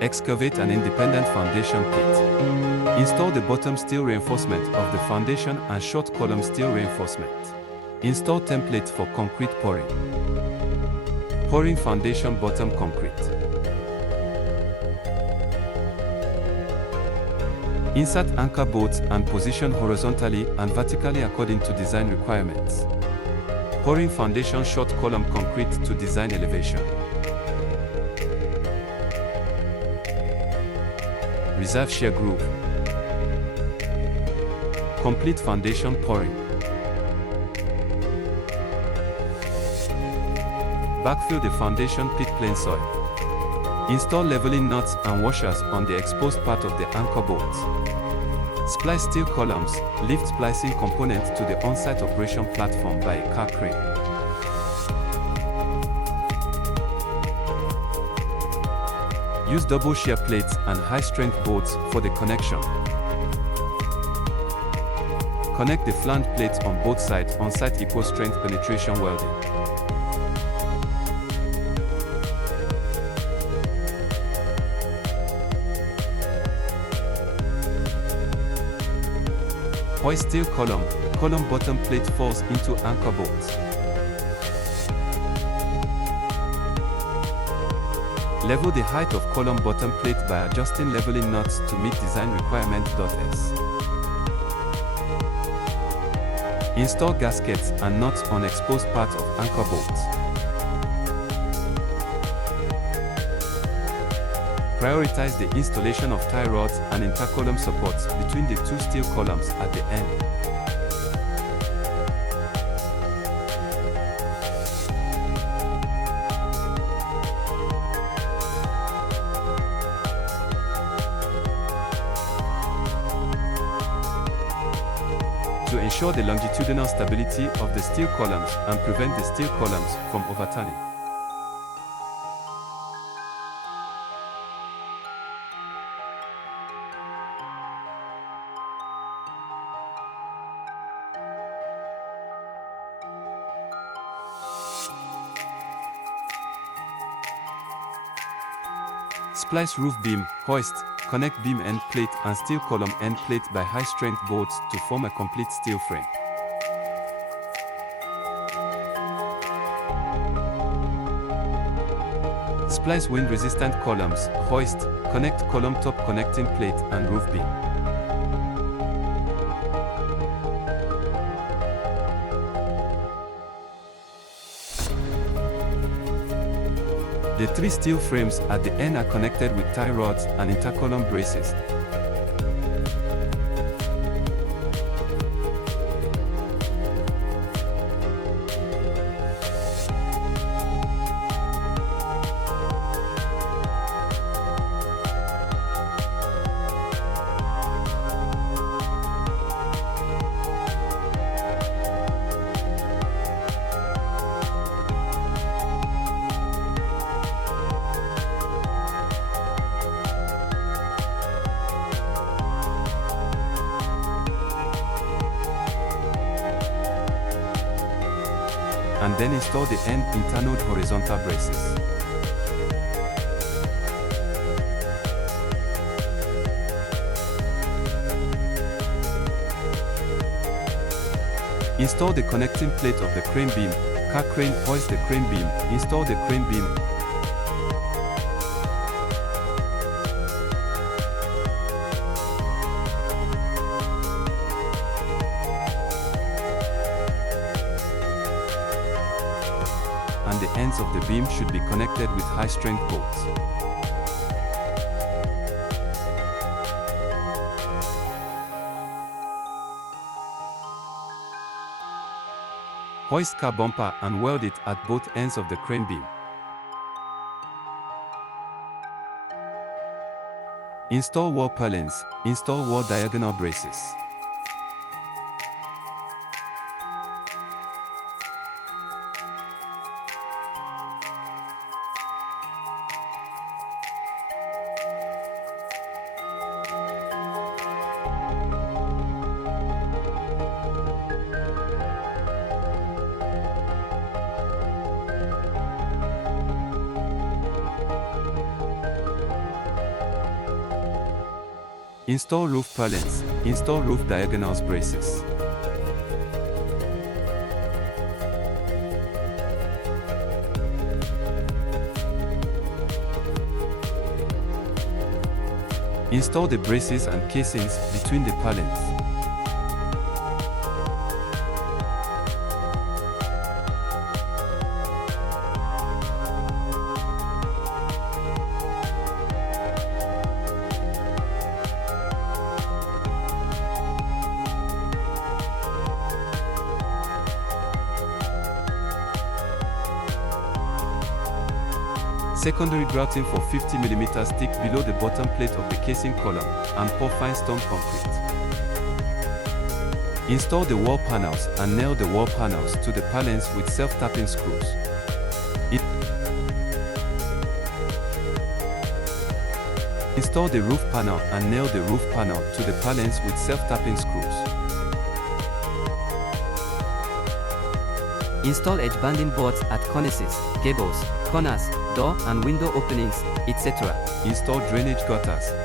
Excavate an independent foundation pit. Install the bottom steel reinforcement of the foundation and short column steel reinforcement. Install template for concrete pouring. Pouring foundation bottom concrete. Insert anchor bolts and position horizontally and vertically according to design requirements. Pouring foundation short column concrete to design elevation. Reserve shear groove. Complete foundation pouring. Backfill the foundation pit plain soil. Install leveling nuts and washers on the exposed part of the anchor bolts. Splice steel columns, lift splicing components to the on-site operation platform by a car crane. Use double shear plates and high-strength bolts for the connection. Connect the flange plates on both sides on-site equal strength penetration welding. Hoist steel column bottom plate falls into anchor bolts. Level the height of column bottom plate by adjusting leveling nuts to meet design requirement. S. Install gaskets and nuts on exposed parts of anchor bolts. Prioritize the installation of tie rods and intercolumn supports between the two steel columns at the end. To ensure the longitudinal stability of the steel columns and prevent the steel columns from overturning. Splice roof beam, hoist, connect beam end plate and steel column end plate by high-strength bolts to form a complete steel frame. Splice wind-resistant columns, hoist, connect column top connecting plate and roof beam. The three steel frames at the end are connected with tie rods and intercolumn braces. And then install the end internode horizontal braces. Install the connecting plate of the crane beam, car crane, hoist the crane beam, install the crane beam. And the ends of the beam should be connected with high-strength bolts. Hoist car bumper and weld it at both ends of the crane beam. Install wall purlins, install wall diagonal braces. Install roof purlins. Install roof diagonals braces. Install the braces and casings between the purlins. Secondary grouting for 50 mm thick below the bottom plate of the casing column, and pour fine stone concrete. Install the wall panels and nail the wall panels to the purlins with self-tapping screws. Install the roof panel and nail the roof panel to the purlins with self-tapping screws. Install edge banding boards at cornices, gables, corners, door and window openings, etc. Install drainage gutters.